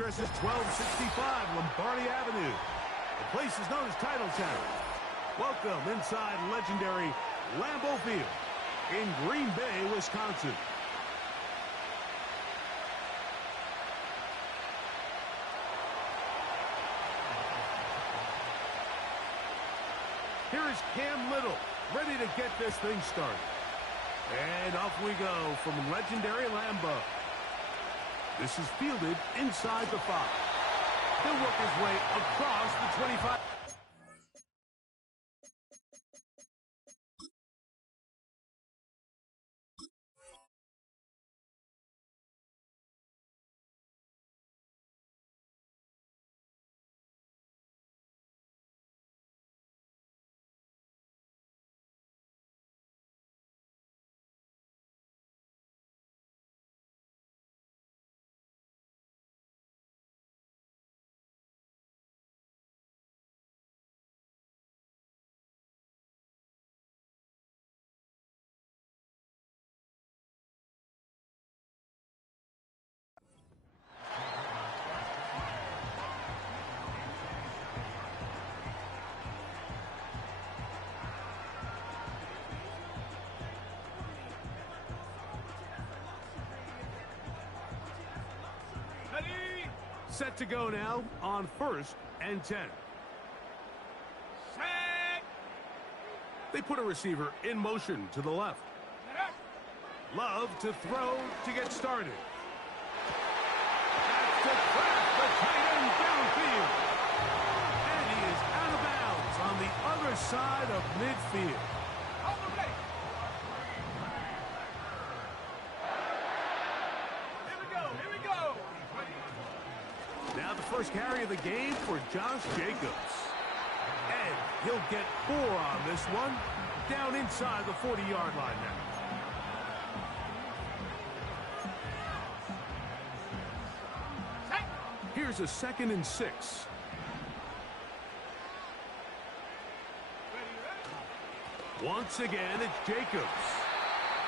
address is 1265 Lombardi Avenue. The place is known as Titletown. Welcome inside legendary Lambeau Field in Green Bay, Wisconsin. Here is Cam Little, ready to get this thing started. And off we go from legendary Lambeau. This is fielded inside the 5. He'll work his way across the 25. Set to go now on 1st and 10. Set. They put a receiver in motion to the left. Love to throw to get started. That's to crack the tight end downfield. And he is out of bounds on the other side of midfield. Now the first carry of the game for Josh Jacobs. And he'll get 4 on this one. Down inside the 40-yard line now. Here's a 2nd and 6. Once again, it's Jacobs.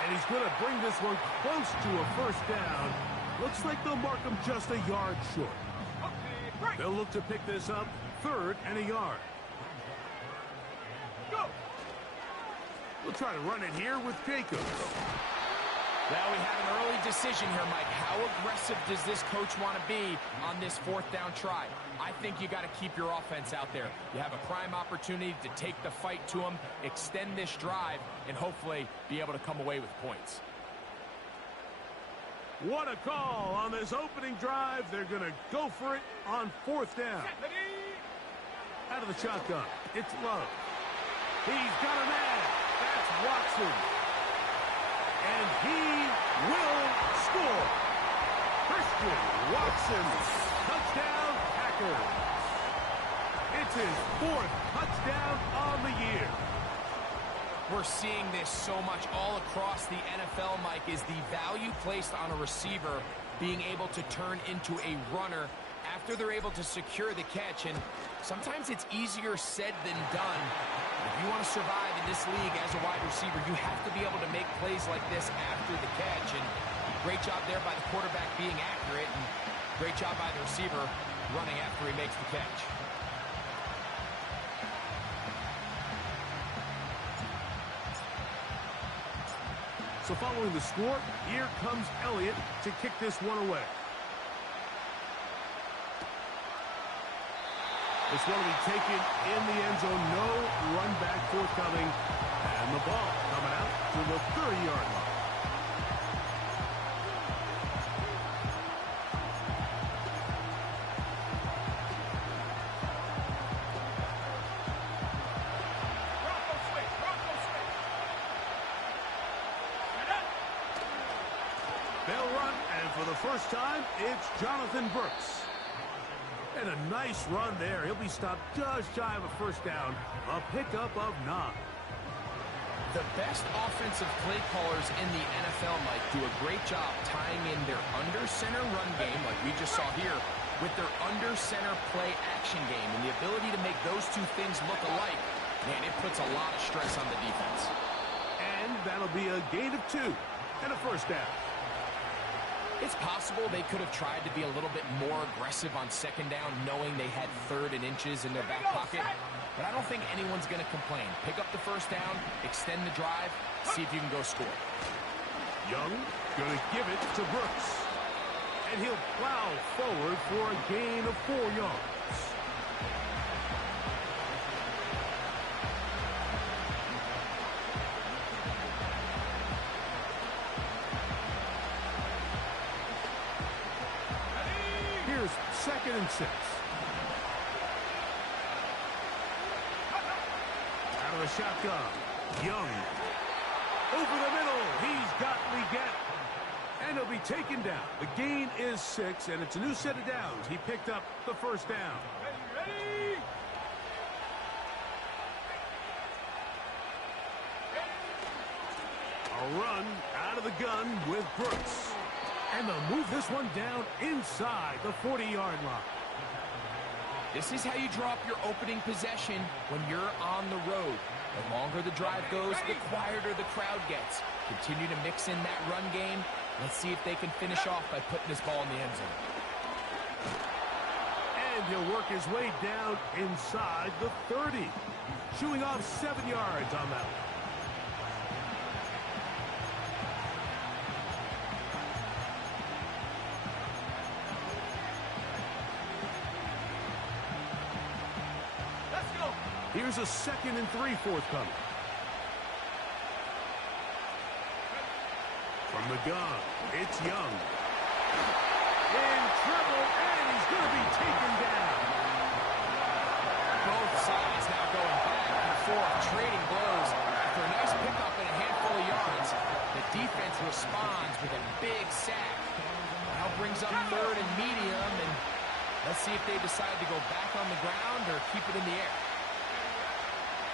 And he's going to bring this one close to a first down. Looks like they'll mark him just a yard short. They'll look to pick this up 3rd and a yard. Go. We'll try to run it here with Jacobs. Well, we have an early decision here, Mike. How aggressive does this coach want to be on this 4th down try? I think you got to keep your offense out there. You have a prime opportunity to take the fight to them, extend this drive, and hopefully be able to come away with points. What a call on this opening drive. They're going to go for it on 4th down. Out of the shotgun, it's Love. He's got a man. That's Watson. And he will score. Christian Watson, touchdown Packers. It's his 4th touchdown on the year. We're seeing this so much all across the NFL, Mike, is the value placed on a receiver being able to turn into a runner after they're able to secure the catch. And sometimes it's easier said than done. If you want to survive in this league as a wide receiver, you have to be able to make plays like this after the catch. And great job there by the quarterback being accurate, and great job by the receiver running after he makes the catch. So following the score, here comes Elliott to kick this one away. This one will be taken in the end zone. No run back forthcoming. And the ball coming out to the 30-yard line. They'll run, and for the first time, it's Jonathan Brooks. And a nice run there. He'll be stopped just shy of a first down. A pickup of 9. The best offensive play callers in the NFL, Mike, do a great job tying in their under-center run game, like we just saw here, with their under-center play action game. And the ability to make those two things look alike, man, it puts a lot of stress on the defense. And that'll be a gain of 2 and a first down. It's possible they could have tried to be a little bit more aggressive on second down, knowing they had 3rd and inches in their back pocket. But I don't think anyone's going to complain. Pick up the first down, extend the drive, see if you can go score. Young going to give it to Brooks. And he'll plow forward for a gain of 4 yards. Here's 2nd and 6. Out of the shotgun. Young. Over the middle. He's got Leggett. And he'll be taken down. The gain is 6, and it's a new set of downs. He picked up the first down. Ready. A run out of the gun with Brooks. And they'll move this one down inside the 40-yard line. This is how you draw up your opening possession when you're on the road. The longer the drive goes, the quieter the crowd gets. Continue to mix in that run game. Let's see if they can finish off by putting this ball in the end zone. And he'll work his way down inside the 30. Chewing off 7 yards on that one. Here's a 2nd and 3 forthcoming. From the gun, it's Young. In trouble, and he's going to be taken down. Both sides now going back and forth, trading blows. After a nice pickup and a handful of yards, the defense responds with a big sack. Now brings up 3rd and medium, and let's see if they decide to go back on the ground or keep it in the air.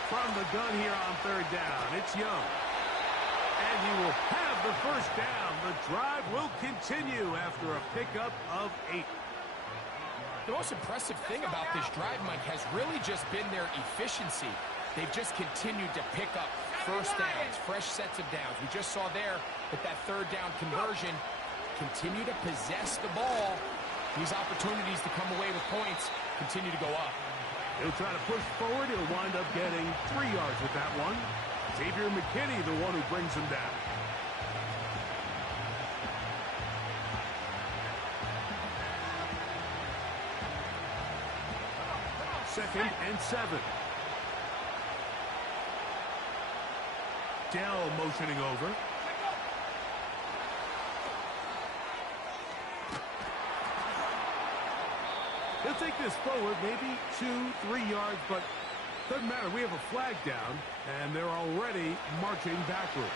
From the gun here on 3rd down, it's Young. And he will have the first down. The drive will continue after a pickup of 8. The most impressive thing about this drive, Mike, has really just been their efficiency. They've just continued to pick up first downs, fresh sets of downs. We just saw there with that 3rd down conversion, continue to possess the ball. These opportunities to come away with points continue to go up. He'll try to push forward. He'll wind up getting 3 yards with that one. Xavier McKinney, the one who brings him down. Second and 7. Dell motioning over. He'll take this forward, maybe 2-3 yards, but doesn't matter. We have a flag down, and they're already marching backward.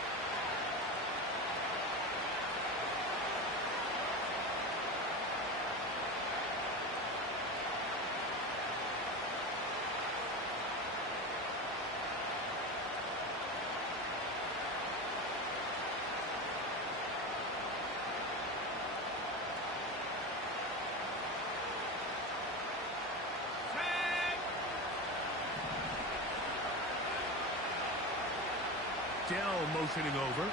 Dell motioning over.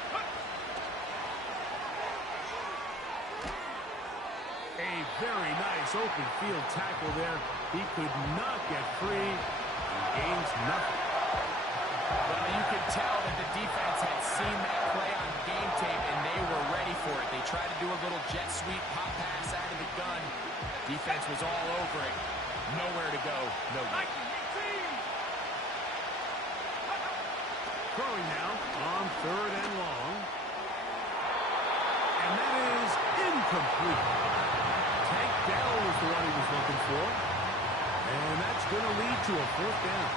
A very nice open field tackle there. He could not get free. He gains nothing. Well, you could tell that the defense had seen that play on game tape, and they were ready for it. They tried to do a little jet sweep pop pass out of the gun. Defense was all over it. Nowhere to go. No good. Throwing now on 3rd and long. And that is incomplete. Tank Dell was the one he was looking for. And that's going to lead to a 4th down.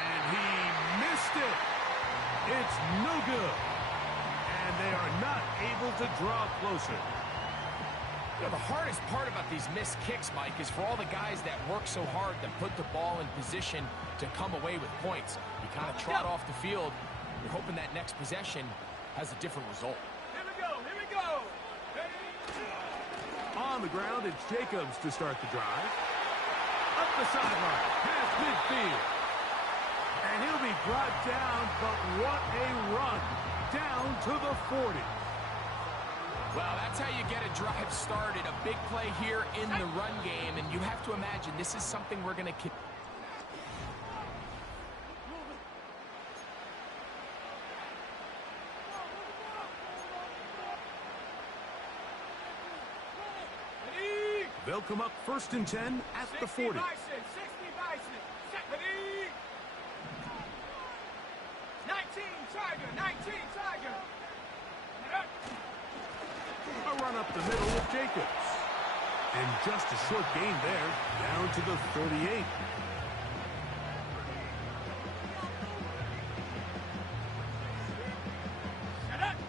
And he missed it. It's no good. And they are not able to draw closer. You know, the hardest part about these missed kicks, Mike, is for all the guys that work so hard to put the ball in position to come away with points. You kind of trot off the field. You're hoping that next possession has a different result. Here we go. Here we go. On the ground, it's Jacobs to start the drive. Up the sideline, past midfield. And he'll be brought down, but what a run. Down to the 40. Well, that's how you get a drive started. A big play here in the run game, and you have to imagine this is something we're going to... They'll come up 1st and 10 at the 40. 60 Bison. Set. Ready. 19 Tiger. 19 Tiger. A run up the middle with Jacobs. And just a short gain there, down to the 38.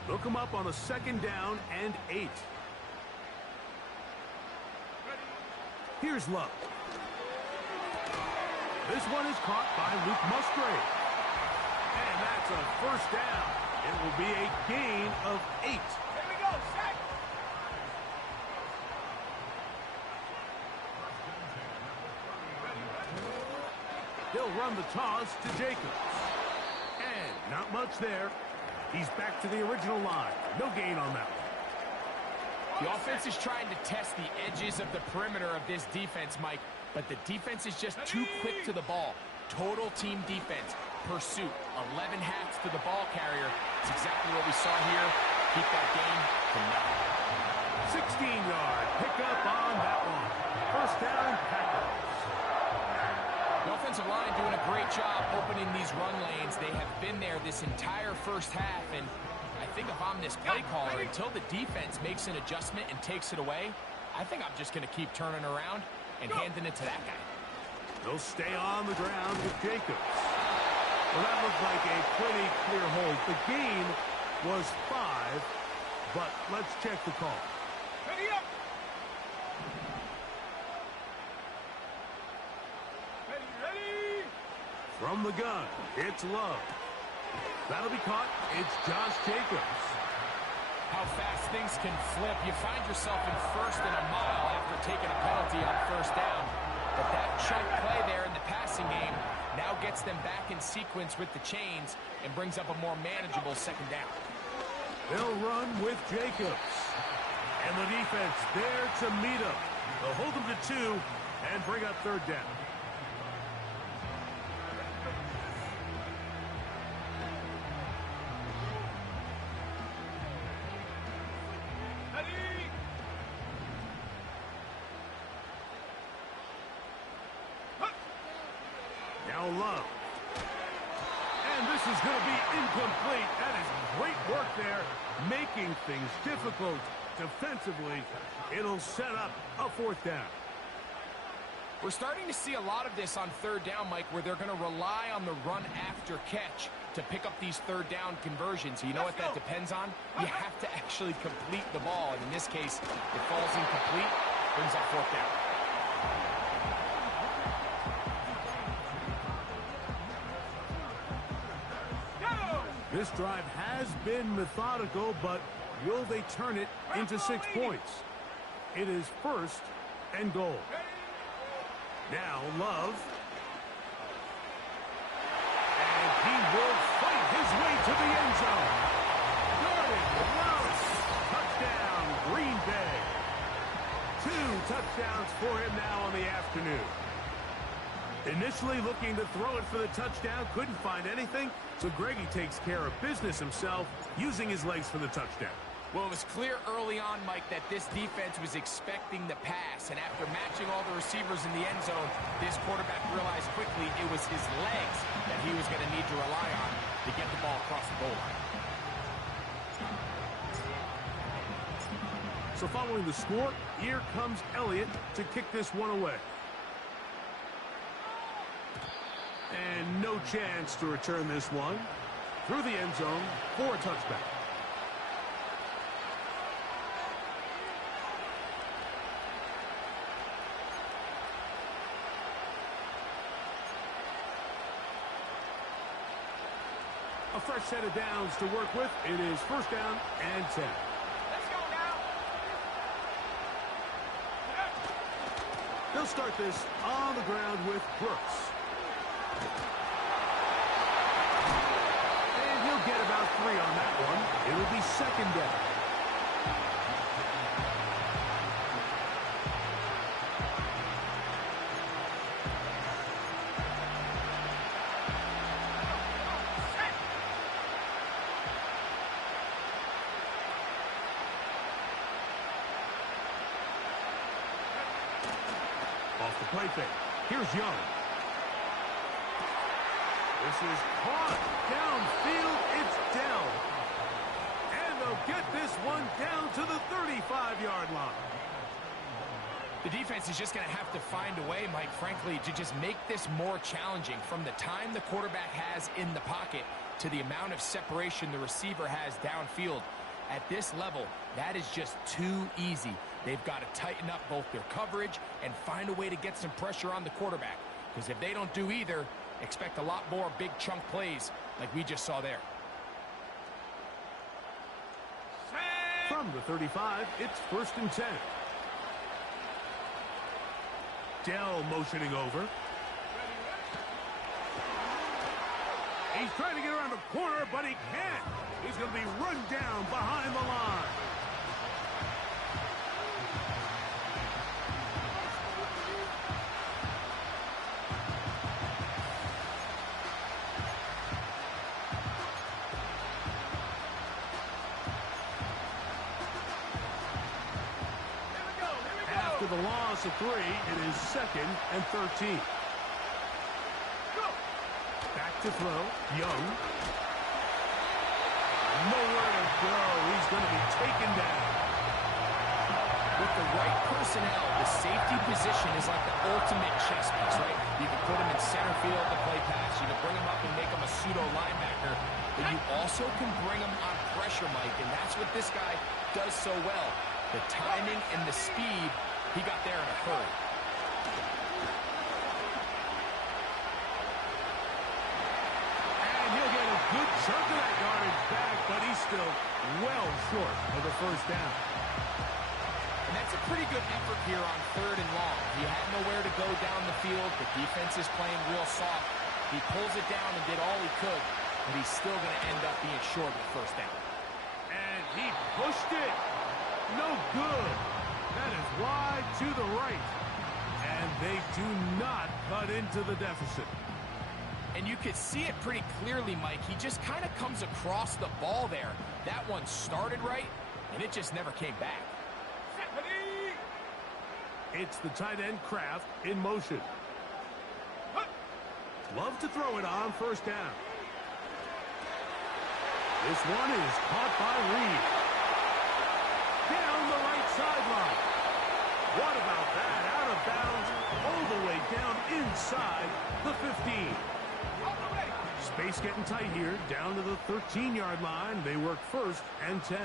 They'll come up on a 2nd down and 8. Here's Love. This one is caught by Luke Musgrave. And that's a 1st down. It will be a gain of 8. Here we go. Set. He'll run the toss to Jacobs. And not much there. He's back to the original line. No gain on that one. The offense is trying to test the edges of the perimeter of this defense, Mike, but the defense is just too quick to the ball. Total team defense, pursuit, 11 hats to the ball carrier. It's exactly what we saw here. Keep that game to nothing. 16-yard pickup on that one. 1st down, Packers. The offensive line doing a great job opening these run lanes. They have been there this entire 1st half, and I think if I'm this play caller, until the defense makes an adjustment and takes it away, I think I'm just going to keep turning around and handing it to that guy. They'll stay on the ground with Jacobs. Well, that looked like a pretty clear hold. The gain was 5, but let's check the call. Ready up. Ready. From the gun, it's Love. That'll be caught. It's Josh Jacobs. How fast things can flip. You find yourself in 1st and a mile after taking a penalty on 1st down. But that chunk play there in the passing game now gets them back in sequence with the chains and brings up a more manageable 2nd down. They'll run with Jacobs. And the defense there to meet him. They'll hold him to 2 and bring up 3rd down. Now Love. And this is going to be incomplete. That is great work there, making things difficult defensively. It'll set up a 4th down. We're starting to see a lot of this on 3rd down, Mike, where they're going to rely on the run after catch to pick up these 3rd down conversions. You know what that depends on? You have to actually complete the ball. And in this case, it falls incomplete, brings up 4th down. This drive has been methodical, but will they turn it into 6 points? It is 1st and goal. Now Love. And he will fight his way to the end zone. Good and close. Touchdown, Green Bay. 2 touchdowns for him now on the afternoon. Initially looking to throw it for the touchdown, couldn't find anything, so Greggy takes care of business himself, using his legs for the touchdown. Well, it was clear early on, Mike, that this defense was expecting the pass, and after matching all the receivers in the end zone, this quarterback realized quickly it was his legs that he was going to need to rely on to get the ball across the goal line. So following the score, here comes Elliott to kick this one away. And no chance to return this one through the end zone for a touchback. A fresh set of downs to work with. It is 1st down and 10. Let's go now. They'll start this on the ground with Brooks. 3 on that one. It'll be second down. Off the play fake. Here's Young. This is caught. Downfield, it's down. And they'll get this one down to the 35-yard line. The defense is just going to have to find a way, Mike, frankly, to just make this more challenging from the time the quarterback has in the pocket to the amount of separation the receiver has downfield. At this level, that is just too easy. They've got to tighten up both their coverage and find a way to get some pressure on the quarterback. Because if they don't do either, expect a lot more big chunk plays like we just saw there. From the 35, it's 1st and 10. Dell motioning over. He's trying to get around the corner, but he can't. He's going to be run down behind the line. After the loss of 3, it is 2nd and 13. Back to throw. Young. Nowhere to go. He's going to be taken down. With the right personnel, the safety position is like the ultimate chess piece, right? You can put him in center field to play pass. You can bring him up and make him a pseudo linebacker. But you also can bring him on pressure, Mike, and that's what this guy does so well. The timing and the speed, he got there in a hurry. And he'll get a good chunk of that yardage back, but he's still well short of the first down. And that's a pretty good effort here on 3rd and long. He had nowhere to go down the field. The defense is playing real soft. He pulls it down and did all he could, but he's still going to end up being short of the first down. And he pushed it. No good. That is wide to the right. And they do not cut into the deficit. And you could see it pretty clearly, Mike. He just kind of comes across the ball there. That one started right, and it just never came back. It's the tight end Kraft in motion. Love to throw it on 1st down. This one is caught by Reed. Down the right sideline. What about that? Out of bounds, all the way down inside the 15. Space getting tight here, down to the 13-yard line. They work 1st and 10.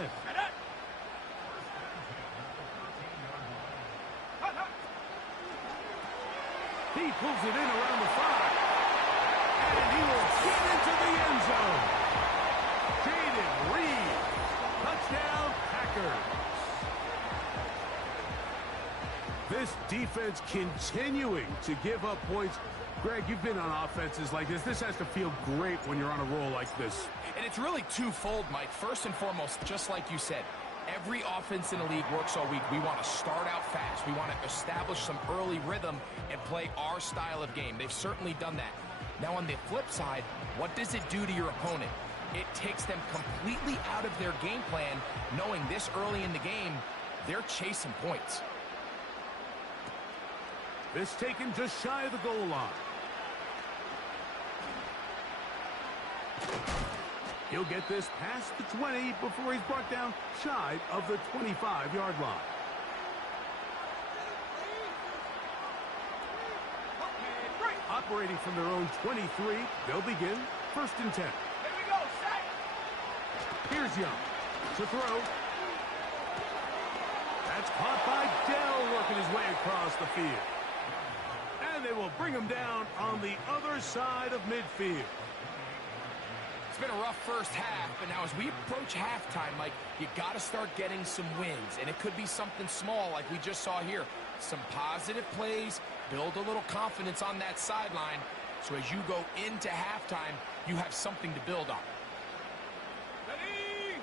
He pulls it in around the 5. And he will get into the end zone. Jaden Reed. Touchdown, Packers. This defense continuing to give up points. Greg, you've been on offenses like this. This has to feel great when you're on a roll like this. And it's really twofold, Mike. First and foremost, just like you said, every offense in the league works all week. We want to start out fast. We want to establish some early rhythm and play our style of game. They've certainly done that. Now, on the flip side, what does it do to your opponent? It takes them completely out of their game plan, knowing this early in the game, they're chasing points. This taken just shy of the goal line. He'll get this past the 20 before he's brought down shy of the 25-yard line. Operating from their own 23, they'll begin 1st and 10. Here we go, set. Here's Young to throw. That's caught by Dell, working his way across the field. And they will bring him down on the other side of midfield. It's been a rough first half, but now as we approach halftime, Mike, you got to start getting some wins, and it could be something small like we just saw here. Some positive plays, build a little confidence on that sideline, so as you go into halftime, you have something to build on.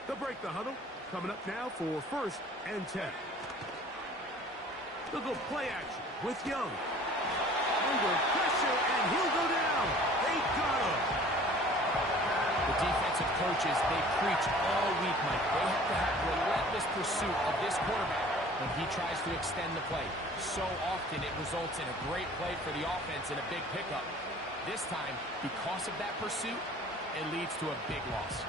They'll break the huddle. Coming up now for 1st and 10. They'll go play action with Young. Under pressure, and he'll go down. They got him. The defensive coaches, they preach all week, Mike. They have to have relentless pursuit of this quarterback when he tries to extend the play. So often it results in a great play for the offense and a big pickup. This time, because of that pursuit, it leads to a big loss.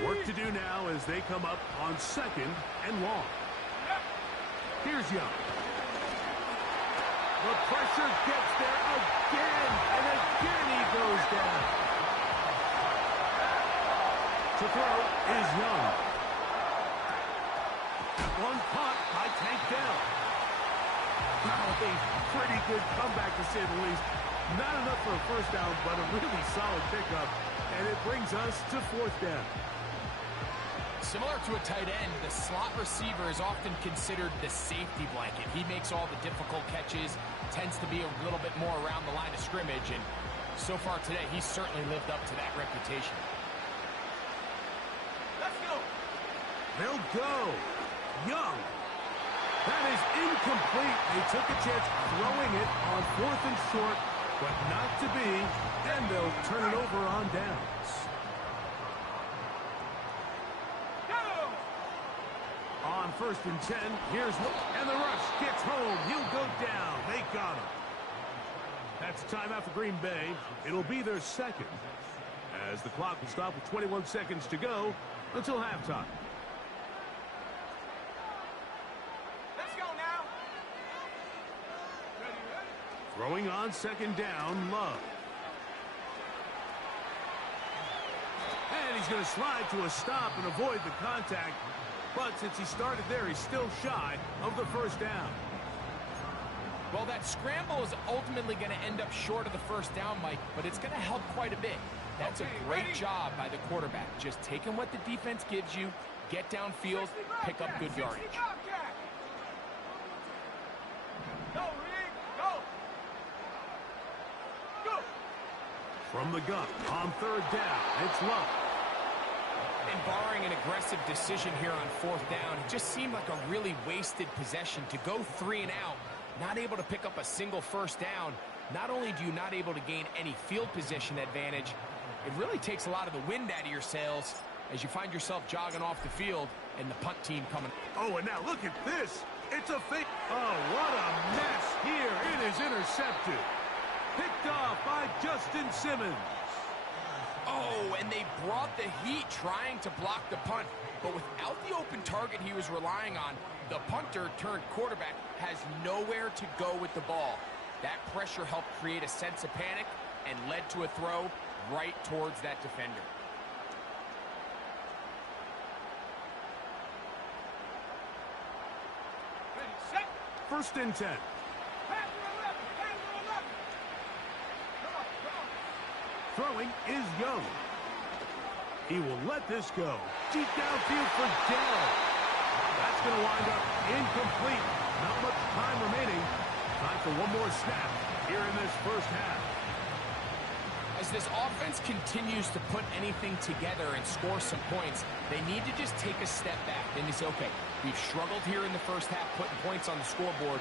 Work to do now as they come up on 2nd and long. Here's Young. The pressure gets there again, and again he goes down. To throw is Young. That one caught by Tank Dell. Oh, a pretty good comeback to say the least. Not enough for a 1st down, but a really solid pickup. And it brings us to 4th down. Similar to a tight end, the slot receiver is often considered the safety blanket. He makes all the difficult catches, tends to be a little bit more around the line of scrimmage, and so far today, he's certainly lived up to that reputation. Let's go. They'll go. Young. That is incomplete. They took a chance throwing it on 4th and short, but not to be, and they'll turn it over on downs. On 1st and 10, here's what, and the rush gets home. He'll go down. They got him. That's timeout for Green Bay. It'll be their 2nd, as the clock will stop with 21 seconds to go until halftime. Let's go now. Ready. Throwing on 2nd down, Love. And he's going to slide to a stop and avoid the contact. But since he started there, he's still shy of the 1st down. Well, that scramble is ultimately going to end up short of the 1st down, Mike, but it's going to help quite a bit. That's a great job by the quarterback. Just taking what the defense gives you, get downfield, pick up good yardage. Go, Rick, go. Go. From the gun on 3rd down, it's Love. And barring an aggressive decision here on 4th down, it just seemed like a really wasted possession to go 3 and out, not able to pick up a single 1st down. Not only do you not able to gain any field position advantage, it really takes a lot of the wind out of your sails as you find yourself jogging off the field and the punt team coming. Oh, and now look at this. It's a fake. Oh, what a mess here. It is intercepted. Picked off by Justin Simmons. Oh, and they brought the heat trying to block the punt. But without the open target he was relying on, the punter turned quarterback has nowhere to go with the ball. That pressure helped create a sense of panic and led to a throw right towards that defender. Ready, set. 1st and 10. Pass to 11. Pass to 11. Come on, come on. Throwing is Young. He will let this go. Deep downfield for Dell. That's going to wind up incomplete. Not much time remaining. Time for one more snap here in this 1st half. As this offense continues to put anything together and score some points, they need to just take a step back. And they say, okay, we've struggled here in the 1st half putting points on the scoreboard.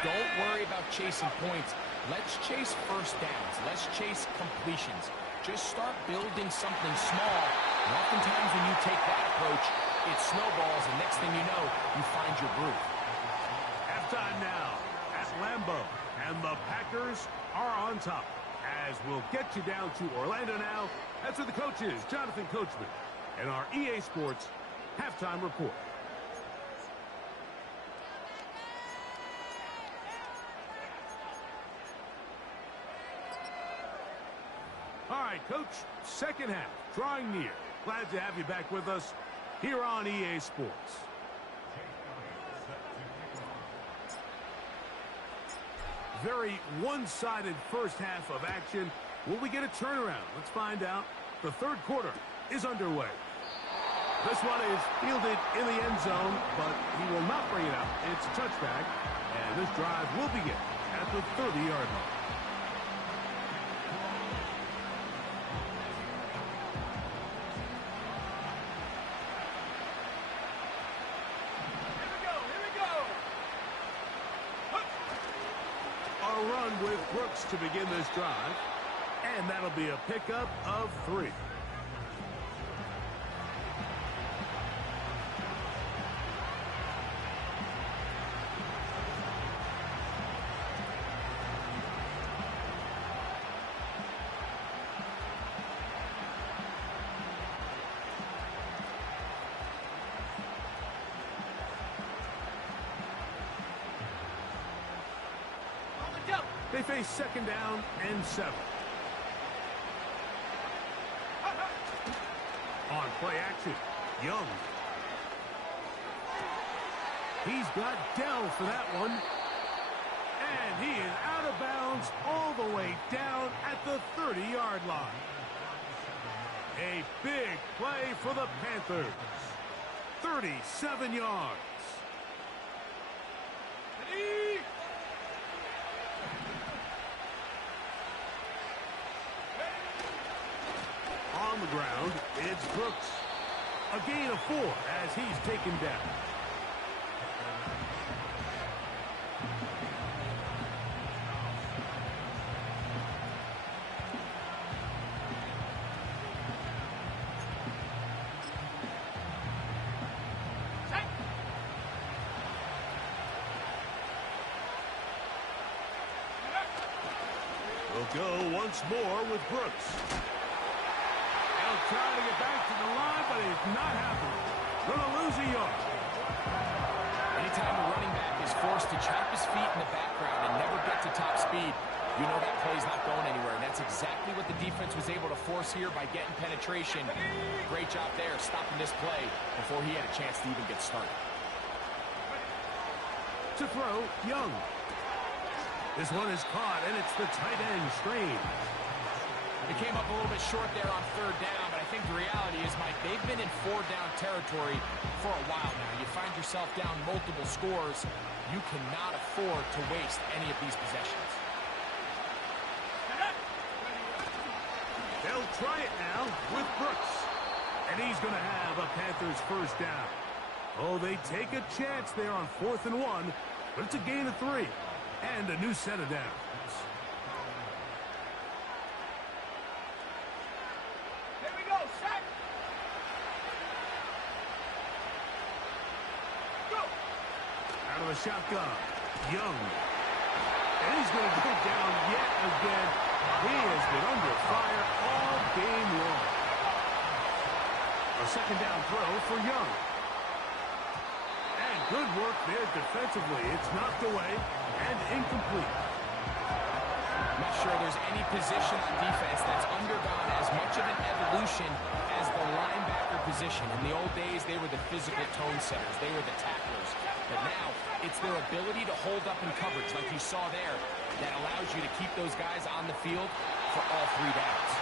Don't worry about chasing points. Let's chase 1st downs. Let's chase completions. Just start building something small. And oftentimes when you take that approach, it snowballs, and next thing you know, you find your groove. Halftime now at Lambeau, and the Packers are on top. As we'll get you down to Orlando now. That's where the coach is, Jonathan Coachman, and our EA Sports halftime report. All right, Coach, 2nd half, drawing near. Glad to have you back with us here on EA Sports. Very one-sided 1st half of action. Will we get a turnaround? Let's find out. The 3rd quarter is underway. This one is fielded in the end zone, but he will not bring it out. It's a touchback, and this drive will begin at the 30-yard line. A run with Brooks to begin this drive, and that'll be a pickup of 3. They face second down and 7. On play action, Young. He's got Dell for that one. And he is out of bounds all the way down at the 30-yard line. A big play for the Panthers. 37 yards. On the ground, it's Brooks. A gain of 4 as he's taken down. We'll go once more with Brooks. Trying to get back to the line, but it's not happening. Going to lose a yard. Anytime a running back is forced to chop his feet in the background and never get to top speed, you know that play's not going anywhere. And that's exactly what the defense was able to force here by getting penetration. Great job there, stopping this play before he had a chance to even get started. To throw, Young. This one is caught, and it's the tight end, Strain. It came up a little bit short there on third down, but I think the reality is, Mike, they've been in 4-down territory for a while now. You find yourself down multiple scores. You cannot afford to waste any of these possessions. They'll try it now with Brooks. And he's going to have a Panthers first down. Oh, they take a chance there on 4th and 1, but it's a gain of 3 and a new set of downs. Out of the shotgun, Young. And he's going to go down yet again. He has been under fire all game long. A second down throw for Young. And good work there defensively. It's knocked away and incomplete. I'm not sure there's any position on defense that's undergone as much of an evolution as the linebacker position. In the old days, they were the physical tone setters. They were the tacklers. But now, it's their ability to hold up in coverage, like you saw there, that allows you to keep those guys on the field for all 3 downs.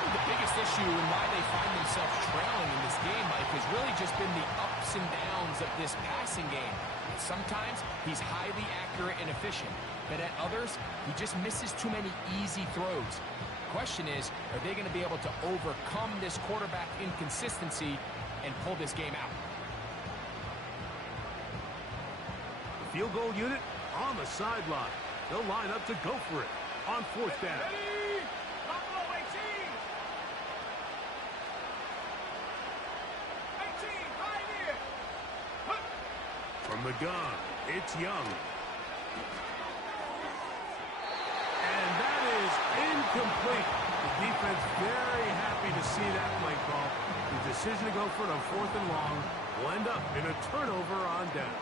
The biggest issue and why they find themselves trailing in this game, Mike, has really just been the ups and downs of this passing game. Sometimes he's highly accurate and efficient, but at others, he just misses too many easy throws. The question is, are they going to be able to overcome this quarterback inconsistency and pull this game out? The field goal unit on the sideline. They'll line up to go for it on 4th down. From the gun, it's Young. And that is incomplete. The defense very happy to see that play call. The decision to go for it on 4th and long will end up in a turnover on downs.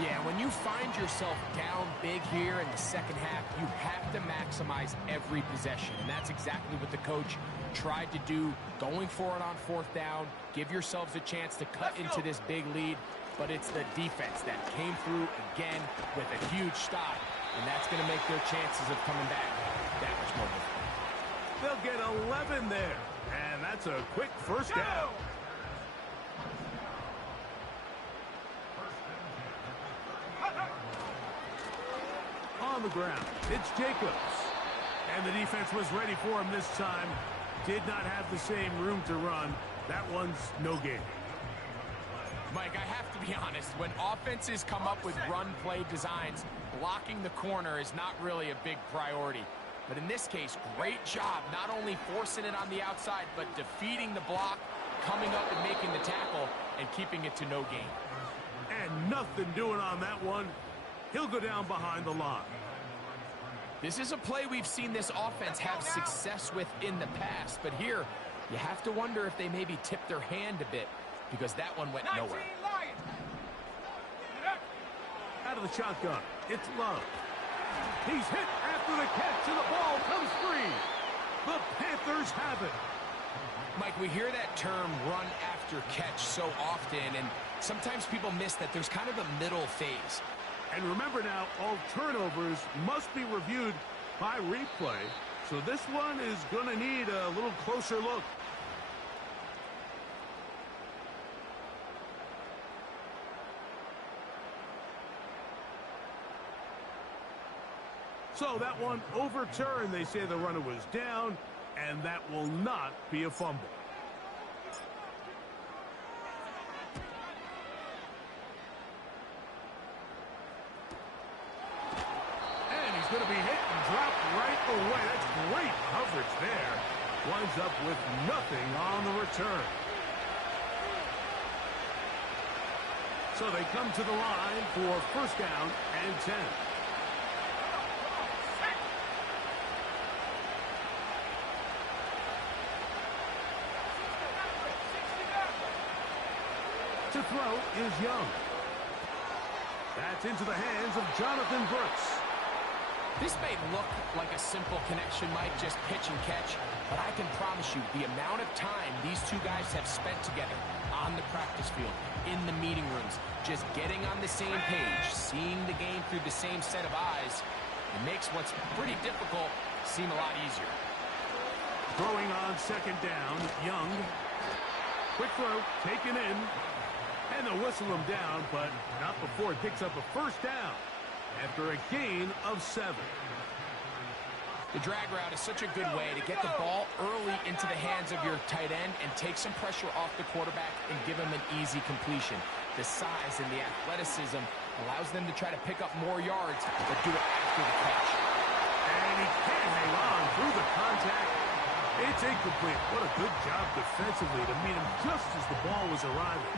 Yeah, when you find yourself down big here in the second half, you have to maximize every possession. And that's exactly what the coach tried to do, going for it on 4th down. Give yourselves a chance to cut into this big lead. But it's the defense that came through again with a huge stop. And that's going to make their chances of coming back that much more difficult. They'll get 11 there. And that's a quick first down. On the ground, it's Jacobs. And the defense was ready for him this time. Did not have the same room to run. That one's no gain. Mike, I have to be honest. When offenses come up with run-play designs, blocking the corner is not really a big priority. But in this case, great job not only forcing it on the outside, but defeating the block, coming up and making the tackle, and keeping it to no gain. And nothing doing on that one. He'll go down behind the line. This is a play we've seen this offense have success with in the past, but here, you have to wonder if they maybe tipped their hand a bit, because that one went nowhere. Out of the shotgun, it's Love. He's hit after the catch, and the ball comes free. The Panthers have it. Mike, we hear that term run after catch so often, and sometimes people miss that there's kind of a middle phase. And remember now, all turnovers must be reviewed by replay, so this one is going to need a little closer look. So that one overturned. They say the runner was down, and that will not be a fumble. Going to be hit and dropped right away. That's great coverage there. Winds up with nothing on the return. So they come to the line for first down and 10. To throw is Young. That's into the hands of Jonathan Brooks. This may look like a simple connection, Mike, just pitch and catch, but I can promise you the amount of time these two guys have spent together on the practice field, in the meeting rooms, just getting on the same page, seeing the game through the same set of eyes, it makes what's pretty difficult seem a lot easier. Throwing on second down, Young. Quick throw, taken in, and they'll whistle him down, but not before it picks up a first down. After a gain of 7. The drag route is such a good way to get the ball early into the hands of your tight end and take some pressure off the quarterback and give him an easy completion. The size and the athleticism allows them to try to pick up more yards, but do it after the catch. And he can't hang on through the contact. It's incomplete. What a good job defensively to meet him just as the ball was arriving.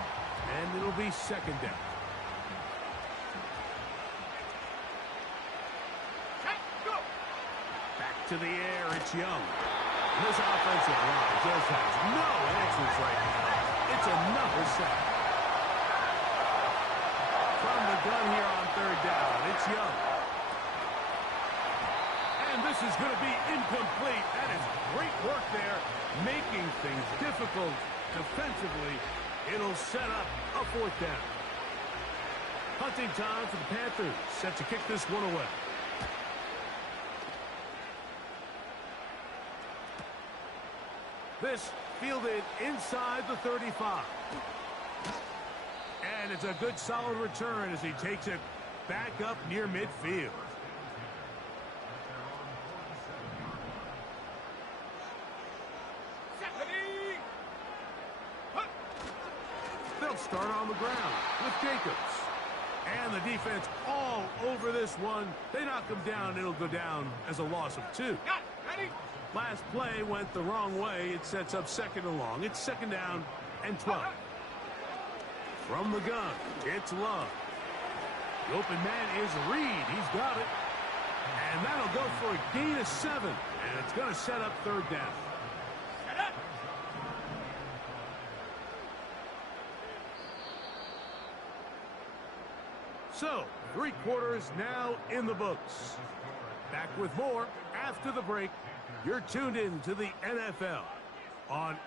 And it'll be second down. To the air, it's Young. This offensive line just has no answers right now. It's another sack. From the gun here on third down, it's Young. And this is going to be incomplete. That is great work there, making things difficult defensively. It'll set up a fourth down. Hunting time for the Panthers, set to kick this one away. This fielded inside the 35. And it's a good solid return as he takes it back up near midfield. They'll start on the ground with Jacobs. And the defense all over this one. They knock him down. It'll go down as a loss of 2. Ready? Last play went the wrong way. It sets up second and long. It's second down and 12. From the gun, it's Love. The open man is Reed. He's got it. And that'll go for a gain of 7. And it's going to set up third down. So, 3 quarters now in the books. Back with more after the break. You're tuned in to the NFL on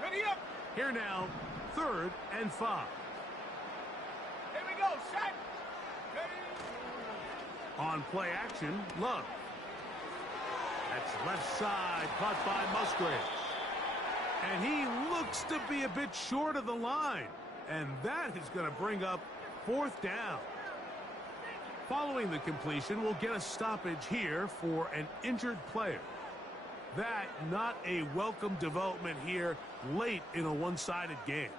Ready up. here now, 3rd and 5. Here we go. Set. On play action, Love. That's left side, caught by Musgrave. And he looks to be a bit short of the line. And that is going to bring up 4th down. Following the completion, we'll get a stoppage here for an injured player. That not a welcome development here late in a one-sided game.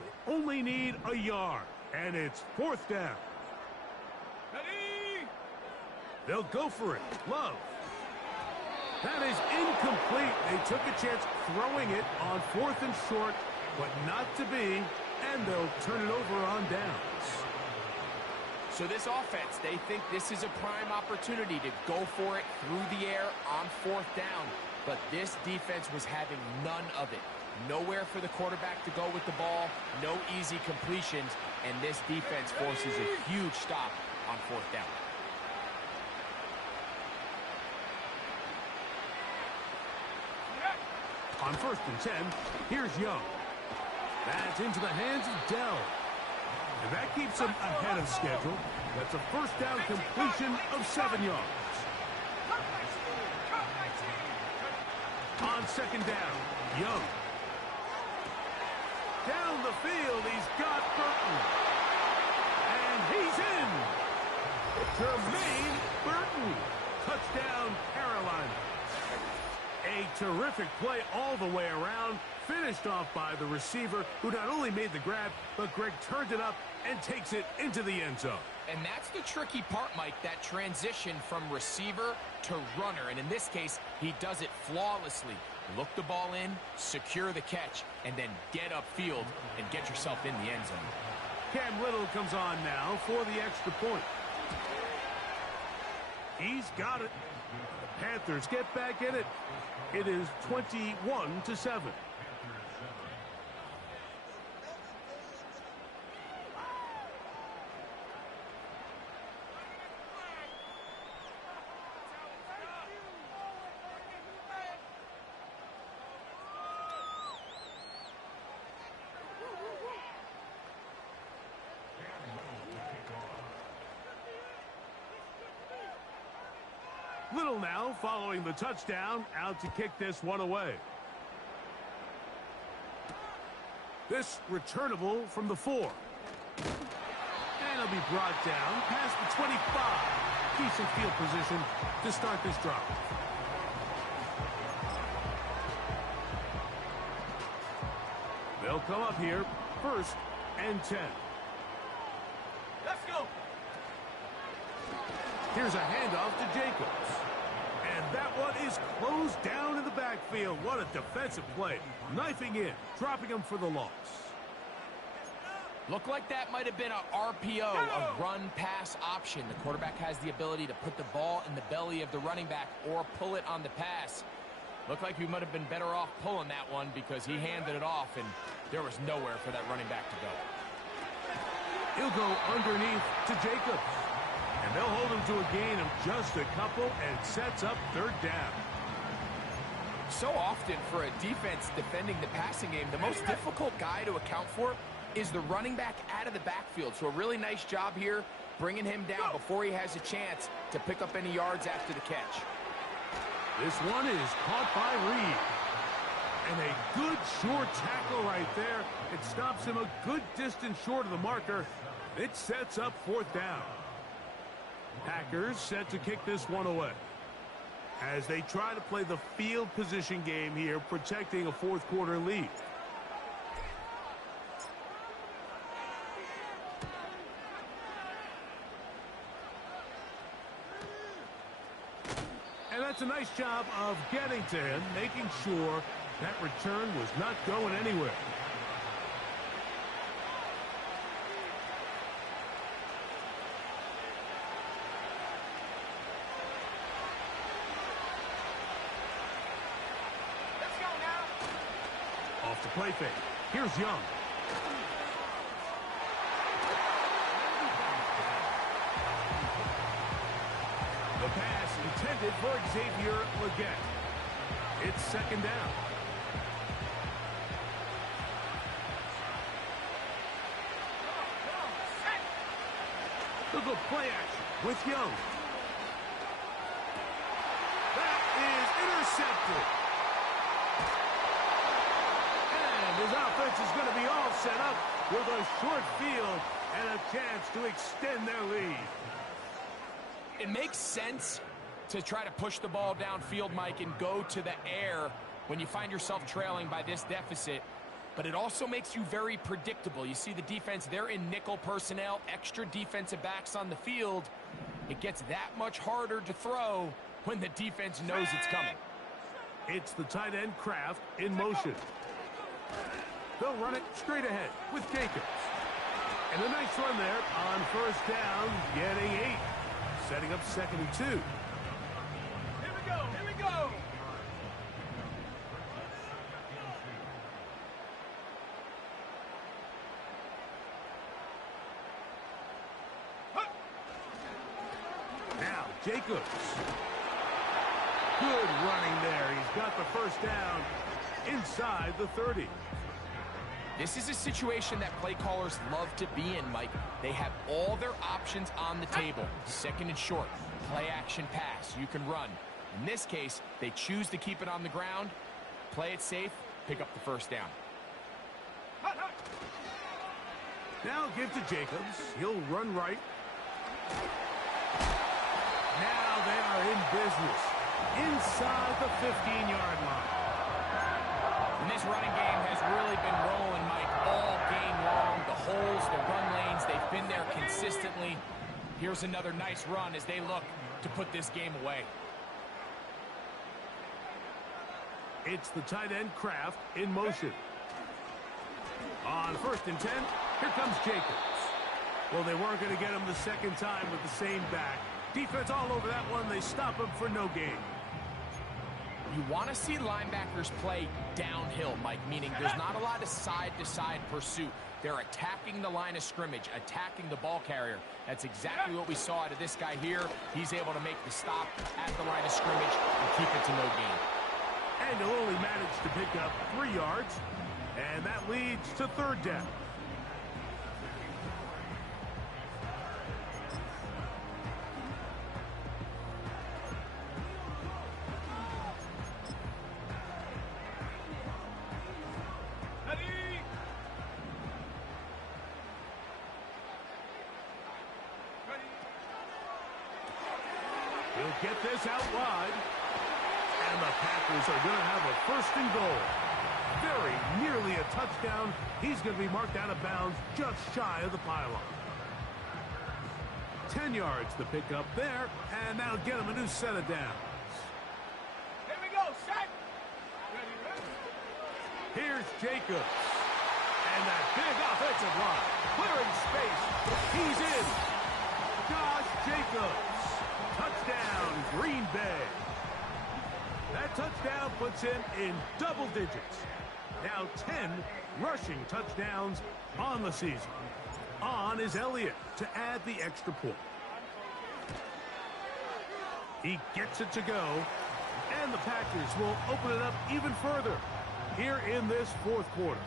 They only need a yard, and it's 4th down. Ready? They'll go for it. Love. That is incomplete. They took a chance throwing it on 4th and short, but not to be, and they'll turn it over on downs. So this offense, they think this is a prime opportunity to go for it through the air on 4th down, but this defense was having none of it. Nowhere for the quarterback to go with the ball, no easy completions, and this defense forces a huge stop on 4th down. On 1st and 10, here's Young. That's into the hands of Dell. And that keeps him ahead of schedule. That's a 1st down completion of 7 yards. On 2nd down, Young. Down the field, he's got Burton. And he's in. Jermaine Burton. Touchdown, Carolina. A terrific play all the way around, finished off by the receiver, who not only made the grab, but Greg turned it up and takes it into the end zone. And that's the tricky part, Mike, that transition from receiver to runner. And in this case, he does it flawlessly. Look the ball in, secure the catch, and then get upfield and get yourself in the end zone. Cam Little comes on now for the extra point. He's got it. The Panthers get back in it. It is 21-7. Little now following the touchdown, out to kick this one away. This returnable from the 4. And it'll be brought down past the 25. Decent field position to start this drive. They'll come up here, 1st and 10. Let's go. Here's a handoff to Jacobs. And that one is closed down in the backfield. What a defensive play. Knifing in, dropping him for the loss. Looked like that might have been a RPO, a run-pass option. The quarterback has the ability to put the ball in the belly of the running back or pull it on the pass. Looked like we might have been better off pulling that one because he handed it off, and there was nowhere for that running back to go. He'll go underneath to Jacobs. And they'll hold him to a gain of just a couple and sets up 3rd down. So often for a defense defending the passing game, the most difficult guy to account for is the running back out of the backfield. So a really nice job here bringing him down before he has a chance to pick up any yards after the catch. This one is caught by Reed. And a good short tackle right there. It stops him a good distance short of the marker. It sets up 4th down. Packers set to kick this one away as they try to play the field position game here, protecting a 4th quarter lead. And that's a nice job of getting to him, making sure that return was not going anywhere. Off the play fake. Here's Young. The pass intended for Xavier Legette. It's 2nd down. They'll go play action with Young. That is intercepted. And his offense is going to be all set up with a short field and a chance to extend their lead. It makes sense to try to push the ball downfield, Mike, and go to the air when you find yourself trailing by this deficit. But it also makes you very predictable. You see the defense, they're in nickel personnel, extra defensive backs on the field. It gets that much harder to throw when the defense knows it's coming. It's the tight end Kraft in motion. They'll run it straight ahead with Jacobs. And a nice run there on first down, getting 8. Setting up 2nd and 2. Here we go, here we go. Now, Jacobs. Good running there. He's got the first down inside the 30. This is a situation that play callers love to be in, Mike. They have all their options on the table. 2nd and short, play action pass, you can run. In this case, they choose to keep it on the ground, play it safe, pick up the first down. Now give to Jacobs. He'll run right. Now they are in business inside the 15-yard line. And this running game has really been rolling, Mike, all game long. The holes, the run lanes, they've been there consistently. Here's another nice run as they look to put this game away. It's the tight end Kraft in motion. On 1st and 10, here comes Jacobs. Well, they weren't going to get him the second time with the same back. Defense all over that one. They stop him for no gain. You want to see linebackers play downhill, Mike, meaning there's not a lot of side-to-side pursuit. They're attacking the line of scrimmage, attacking the ball carrier. That's exactly what we saw out of this guy here. He's able to make the stop at the line of scrimmage and keep it to no gain. And he'll only manage to pick up 3 yards, and that leads to 3rd down. He'll get this out wide. And the Packers are going to have a 1st and goal. Very nearly a touchdown. He's going to be marked out of bounds just shy of the pylon. 10 yards to pick up there, and that'll get him a new set of downs. Here we go, set. Ready, ready. Here's Jacobs. And that big offensive line. Clearing space. He's in. Josh Jacobs. Touchdown, Green Bay. That touchdown puts him in double digits. Now 10 rushing touchdowns on the season. On is Elliott to add the extra point. He gets it to go. And the Packers will open it up even further here in this 4th quarter.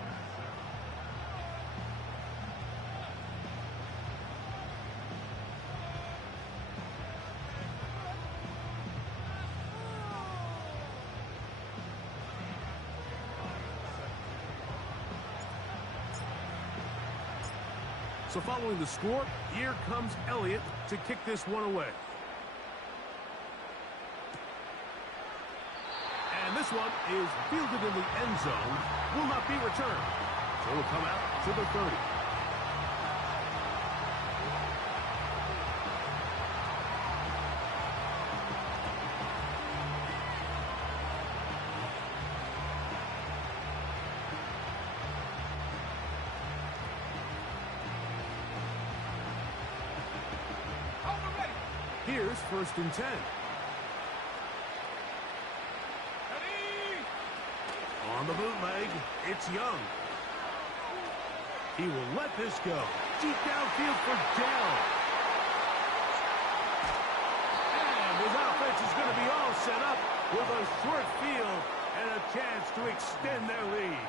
So following the score, here comes Elliott to kick this one away. And this one is fielded in the end zone, will not be returned. So it'll come out to the 30. Here's 1st and 10. Ready. On the bootleg, it's Young. He will let this go. Deep downfield for Dell. And his offense is going to be all set up with a short field and a chance to extend their lead.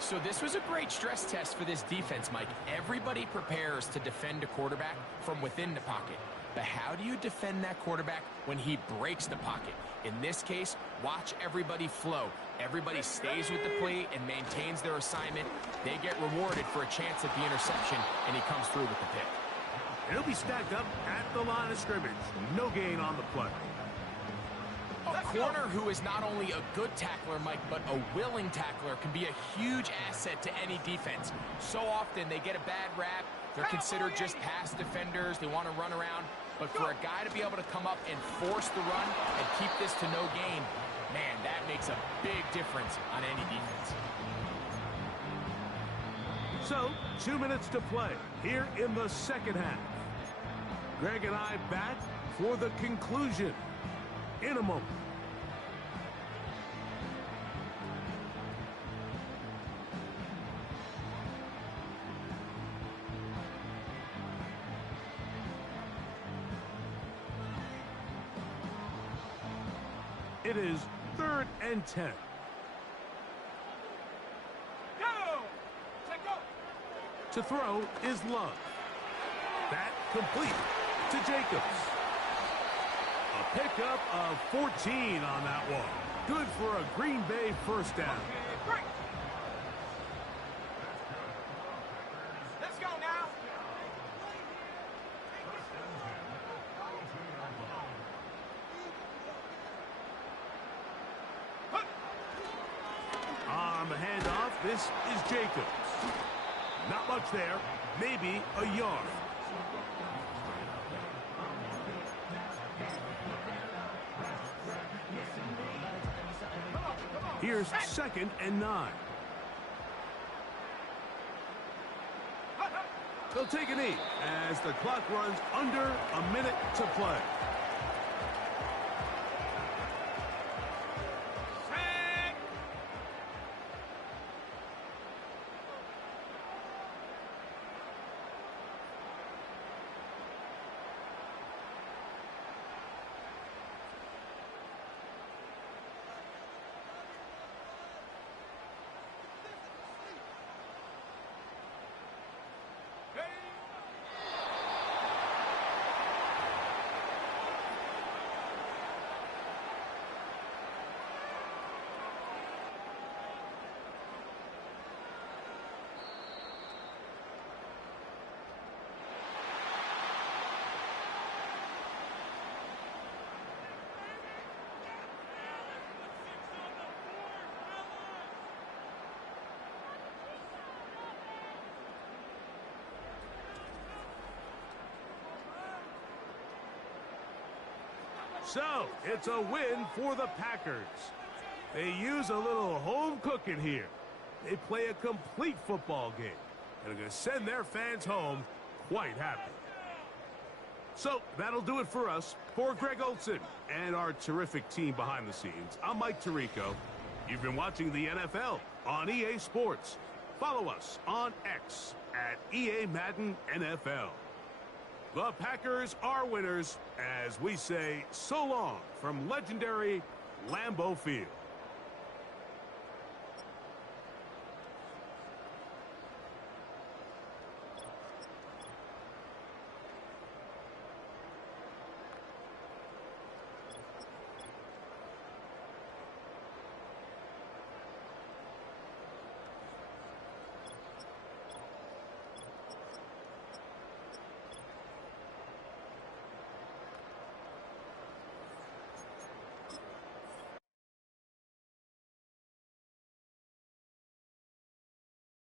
So this was a great stress test for this defense, Mike. Everybody prepares to defend a quarterback from within the pocket. But how do you defend that quarterback when he breaks the pocket? In this case, watch everybody flow. Everybody stays with the play and maintains their assignment. They get rewarded for a chance at the interception, and he comes through with the pick. He'll be stacked up at the line of scrimmage. No gain on the play. A corner who is not only a good tackler, Mike, but a willing tackler can be a huge asset to any defense. So often they get a bad rap. They're considered just pass defenders. They want to run around. But for a guy to be able to come up and force the run and keep this to no gain, man, that makes a big difference on any defense. So, 2 minutes to play here in the second half. Greg and I back for the conclusion in a moment. It is 3rd and 10. Go! Check go! To throw is Love. That complete to Jacobs. A pickup of 14 on that one. Good for a Green Bay first down. Break! Let's go now! On the handoff, this is Jacobs. Not much there. Maybe a yard. Here's 2nd and 9. They'll take a knee as the clock runs under a minute to play. So, it's a win for the Packers. They use a little home cooking here. They play a complete football game and are going to send their fans home quite happy. So, that'll do it for us. For Greg Olson and our terrific team behind the scenes, I'm Mike Tirico. You've been watching the NFL on EA Sports. Follow us on X at EA Madden NFL. The Packers are winners as we say so long from legendary Lambeau Field.